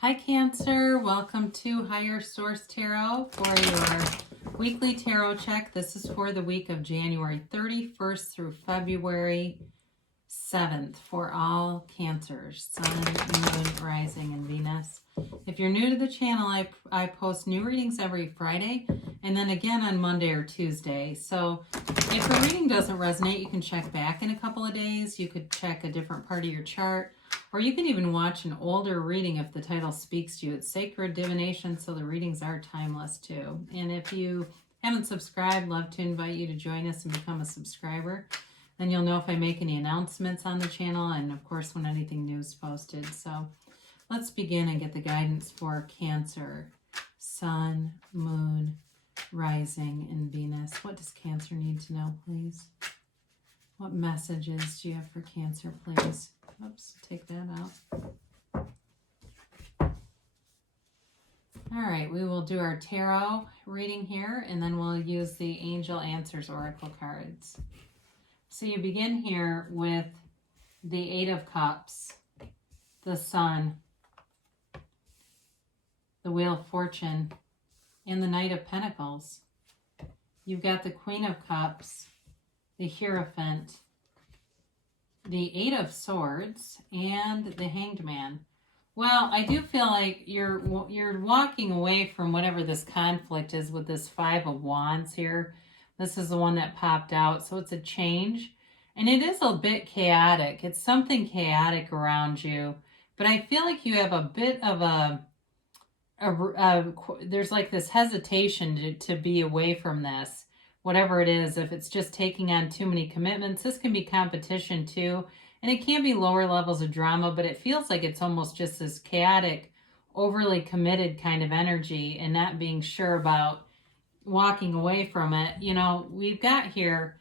Hi Cancer, welcome to Higher Source Tarot for your weekly tarot check. This is for the week of January 31st through February 7th for all Cancers, Sun, Moon, Rising, and Venus. If you're new to the channel, I post new readings every Friday and then again on Monday or Tuesday. So if a reading doesn't resonate, you can check back in a couple of days. You could check a different part of your chart. Or you can even watch an older reading if the title speaks to you. It's sacred divination, so the readings are timeless too. And if you haven't subscribed, love to invite you to join us and become a subscriber. Then you'll know if I make any announcements on the channel and, of course, when anything new is posted. So let's begin and get the guidance for Cancer, Sun, Moon, Rising, and Venus. What does Cancer need to know, please? What messages do you have for Cancer, please? Oops, take that out. All right, we will do our tarot reading here, and then we'll use the Angel Answers Oracle cards. So you begin here with the Eight of Cups, the Sun, the Wheel of Fortune, and the Knight of Pentacles. You've got the Queen of Cups, the Hierophant, the Eight of Swords, and the Hanged Man. Well, I do feel like you're walking away from whatever this conflict is with this Five of Wands here. This is the one that popped out, so it's a change. And it is a bit chaotic. It's something chaotic around you. But I feel like you have a bit of there's like this hesitation to be away from this. Whatever it is, if it's just taking on too many commitments, this can be competition too. And it can be lower levels of drama, but it feels like it's almost just this chaotic, overly committed kind of energy and not being sure about walking away from it. You know, we've got here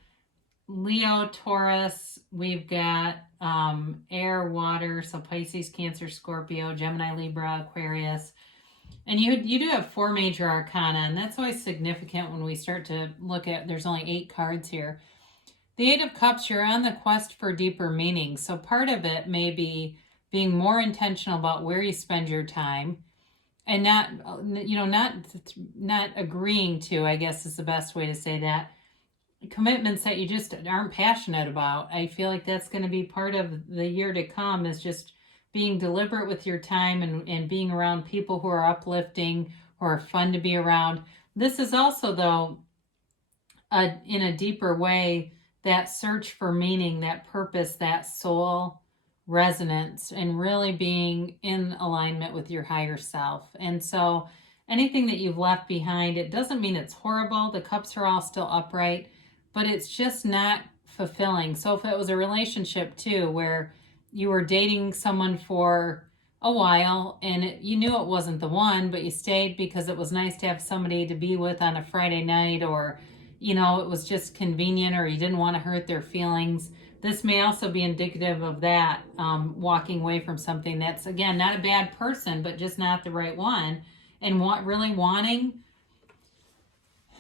Leo, Taurus, we've got air, water, so Pisces, Cancer, Scorpio, Gemini, Libra, Aquarius. And you do have 4 major arcana, and that's always significant when we start to look at, there's only 8 cards here. The Eight of Cups, you're on the quest for deeper meaning. So part of it may be being more intentional about where you spend your time and not agreeing to, I guess is the best way to say that, commitments that you just aren't passionate about. I feel like that's going to be part of the year to come, is just being deliberate with your time and being around people who are uplifting, who are fun to be around. This is also, though, in a deeper way, that search for meaning, that purpose, that soul resonance, and really being in alignment with your higher self. And so anything that you've left behind, it doesn't mean it's horrible. The cups are all still upright, but it's just not fulfilling. So if it was a relationship too, where you were dating someone for a while and you knew it wasn't the one, but you stayed because it was nice to have somebody to be with on a Friday night, or, you know, it was just convenient, or you didn't want to hurt their feelings. This may also be indicative of that, walking away from something that's, again, not a bad person, but just not the right one, and really wanting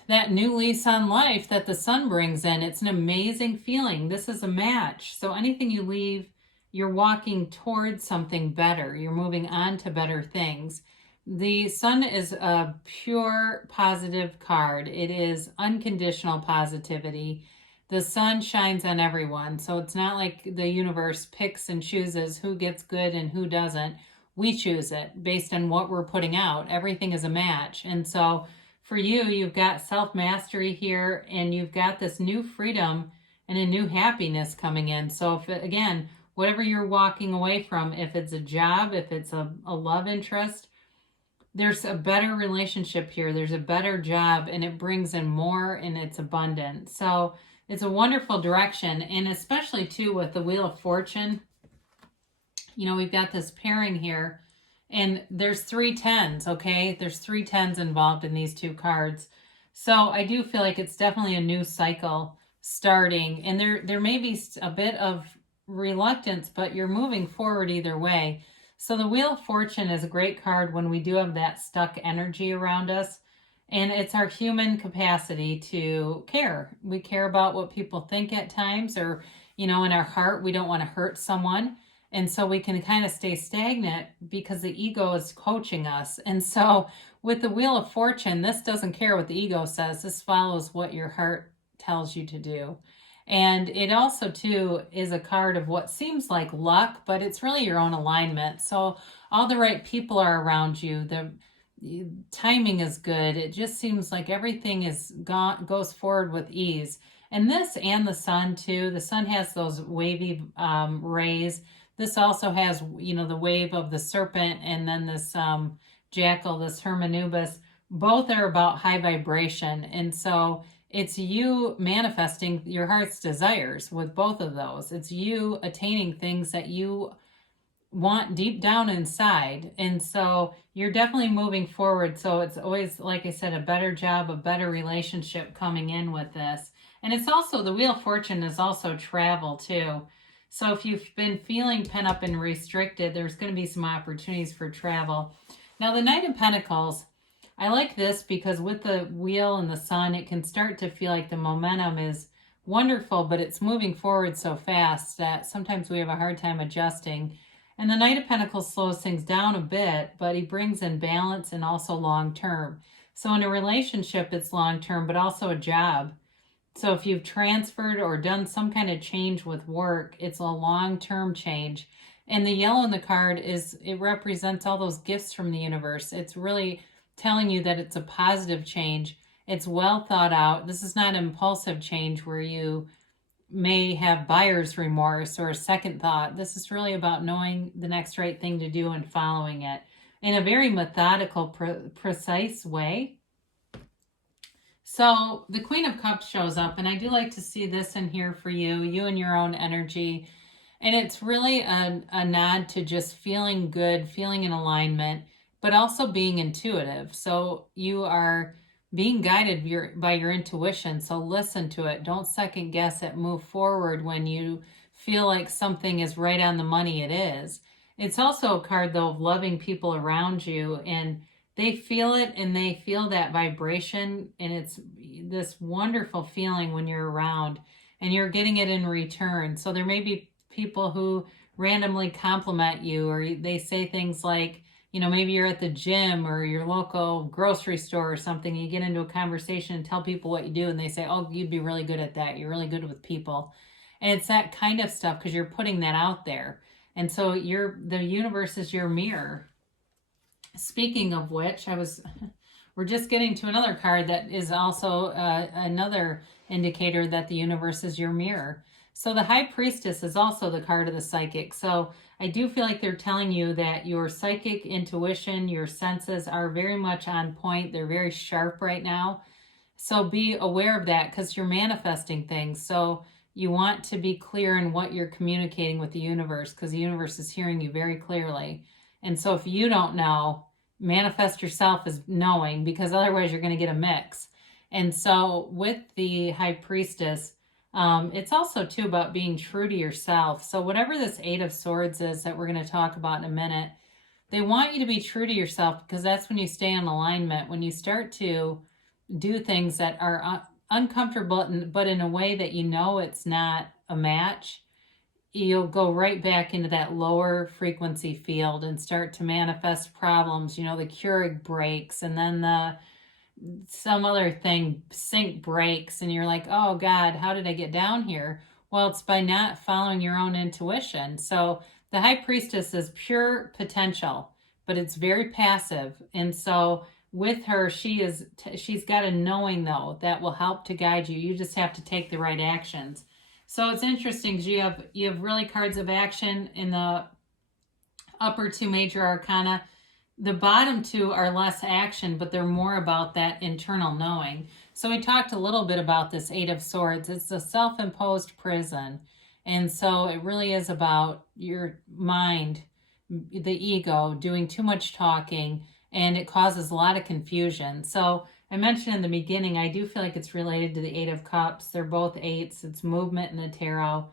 that new lease on life that the sun brings in. It's an amazing feeling. This is a match. So anything you leave, you're walking towards something better. You're moving on to better things. The sun is a pure positive card. It is unconditional positivity. The sun shines on everyone. So it's not like the universe picks and chooses who gets good and who doesn't. We choose it based on what we're putting out. Everything is a match. And so for you, you've got self-mastery here, and you've got this new freedom and a new happiness coming in. So if, again, whatever you're walking away from, if it's a job, if it's a love interest, there's a better relationship here. There's a better job, and it brings in more, and it's abundant. So it's a wonderful direction. And especially too with the Wheel of Fortune, you know, we've got this pairing here, and there's 3 tens, okay? There's 3 tens involved in these 2 cards. So I do feel like it's definitely a new cycle starting, and there may be a bit of reluctance, but you're moving forward either way. So the Wheel of Fortune is a great card when we do have that stuck energy around us, and it's our human capacity to care. We care about what people think at times, or, you know, in our heart, we don't want to hurt someone. And so we can kind of stay stagnant because the ego is coaching us. And so with the Wheel of Fortune, this doesn't care what the ego says. This follows what your heart tells you to do. And it also, too, is a card of what seems like luck, but it's really your own alignment. So all the right people are around you. The timing is good. It just seems like everything goes forward with ease. And this and the sun, too. The sun has those wavy rays. This also has, the wave of the serpent, and then this jackal, this Hermanubis. Both are about high vibration. And so it's you manifesting your heart's desires with both of those. It's you attaining things that you want deep down inside. And so you're definitely moving forward. So it's always, like I said, a better job, a better relationship coming in with this. And it's also, the Wheel of Fortune is also travel too. So if you've been feeling pent up and restricted, there's going to be some opportunities for travel. Now, the Knight of Pentacles, I like this because with the wheel and the sun, it can start to feel like the momentum is wonderful, but it's moving forward so fast that sometimes we have a hard time adjusting. And the Knight of Pentacles slows things down a bit, but he brings in balance and also long term. So in a relationship, it's long term, but also a job. So if you've transferred or done some kind of change with work, it's a long-term change. And the yellow in the card it represents all those gifts from the universe. It's really telling you that it's a positive change. It's well thought out. This is not an impulsive change where you may have buyer's remorse or a second thought. This is really about knowing the next right thing to do and following it in a very methodical, precise way. So the Queen of Cups shows up, and I do like to see this in here for you and your own energy. And it's really a nod to just feeling good, feeling in alignment, but also being intuitive. So you are being guided by your intuition. So listen to it. Don't second guess it. Move forward when you feel like something is right on the money. It is. It's also a card, though, of loving people around you, and they feel it and they feel that vibration. And it's this wonderful feeling when you're around and you're getting it in return. So there may be people who randomly compliment you, or they say things like, maybe you're at the gym or your local grocery store or something. You get into a conversation and tell people what you do, and they say, oh, you'd be really good at that. You're really good with people. And it's that kind of stuff because you're putting that out there. And so the universe is your mirror. Speaking of which, we're just getting to another card that is also another indicator that the universe is your mirror. So the High Priestess is also the card of the psychic. So I do feel like they're telling you that your psychic intuition, your senses are very much on point. They're very sharp right now. So be aware of that because you're manifesting things. So you want to be clear in what you're communicating with the universe because the universe is hearing you very clearly. And so if you don't know, manifest yourself as knowing, because otherwise you're going to get a mix. And so with the High Priestess, it's also too about being true to yourself. So whatever this Eight of Swords is that we're going to talk about in a minute, they want you to be true to yourself because that's when you stay in alignment. When you start to do things that are uncomfortable, but in a way that it's not a match, you'll go right back into that lower frequency field and start to manifest problems. The Keurig breaks, and then some other thing, sink breaks, and you're like, oh God, how did I get down here? Well, it's by not following your own intuition. So the High Priestess is pure potential, but it's very passive. And so with her, she's got a knowing, though, that will help to guide you. You just have to take the right actions. So it's interesting because you have really cards of action in the upper two major arcana. The bottom two are less action, but they're more about that internal knowing. So we talked a little bit about this Eight of Swords. It's a self-imposed prison. And so it really is about your mind, the ego, doing too much talking, and it causes a lot of confusion. So I mentioned in the beginning, I do feel like it's related to the Eight of Cups. They're both eights. It's movement in the tarot.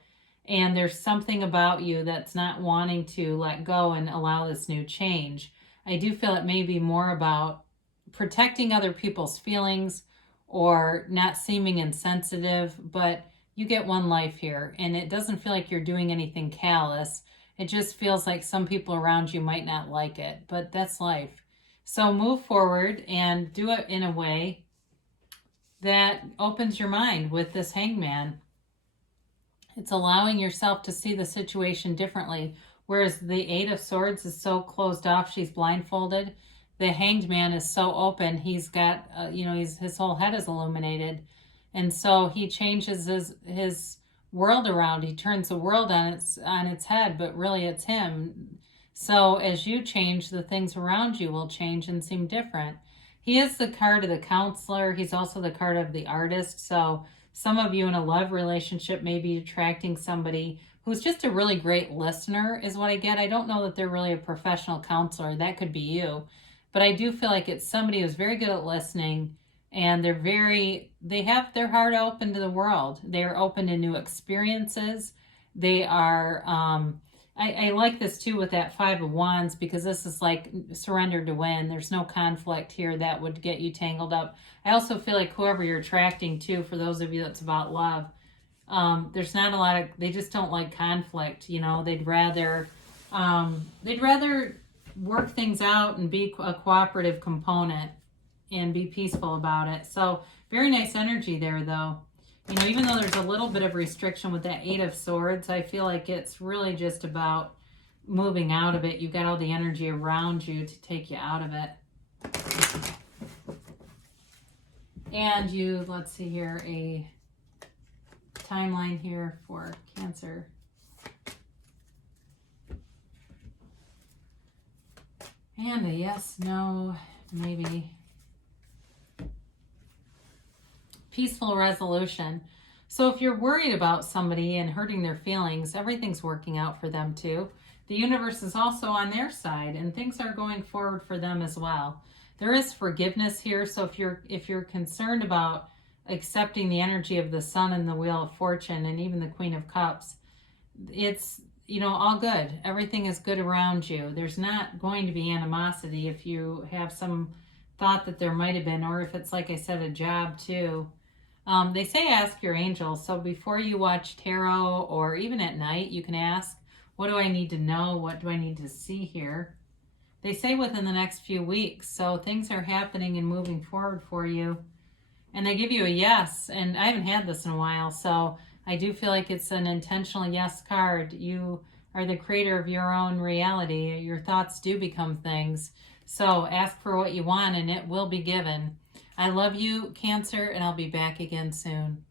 And there's something about you that's not wanting to let go and allow this new change. I do feel it may be more about protecting other people's feelings or not seeming insensitive, but you get one life here, and it doesn't feel like you're doing anything callous. It just feels like some people around you might not like it, but that's life. So move forward and do it in a way that opens your mind with this Hangman. It's allowing yourself to see the situation differently. Whereas the Eight of Swords is so closed off, she's blindfolded. The Hanged Man is so open, he's got, his whole head is illuminated. And so he changes his world around. He turns the world on its head, but really it's him. So as you change, the things around you will change and seem different. He is the card of the counselor. He's also the card of the artist. So some of you in a love relationship may be attracting somebody who's just a really great listener, is what I get. I don't know that they're really a professional counselor. That could be you. But I do feel like it's somebody who's very good at listening, and they have their heart open to the world. They are open to new experiences. They are, I like this too with that Five of Wands, because this is like surrender to win. There's no conflict here that would get you tangled up. I also feel like whoever you're attracting to, for those of you that's about love, there's not a lot of, they just don't like conflict. They'd rather work things out and be a cooperative component and be peaceful about it. So very nice energy there, though. Even though there's a little bit of restriction with that Eight of Swords, I feel like it's really just about moving out of it. You've got all the energy around you to take you out of it. And let's see here, a timeline here for Cancer. And a yes, no, maybe. Peaceful resolution. So if you're worried about somebody and hurting their feelings, everything's working out for them too. The universe is also on their side, and things are going forward for them as well. There is forgiveness here. So if you're concerned about accepting the energy of the Sun and the Wheel of Fortune and even the Queen of Cups, it's all good. Everything is good around you. There's not going to be animosity if you have some thought that there might have been, or if it's, like I said, a job too. They say ask your angels. So before you watch tarot, or even at night, you can ask, what do I need to know? What do I need to see here? They say within the next few weeks. So things are happening and moving forward for you. And they give you a yes. And I haven't had this in a while, so I do feel like it's an intentional yes card. You are the creator of your own reality. Your thoughts do become things. So ask for what you want and it will be given. I love you, Cancer, and I'll be back again soon.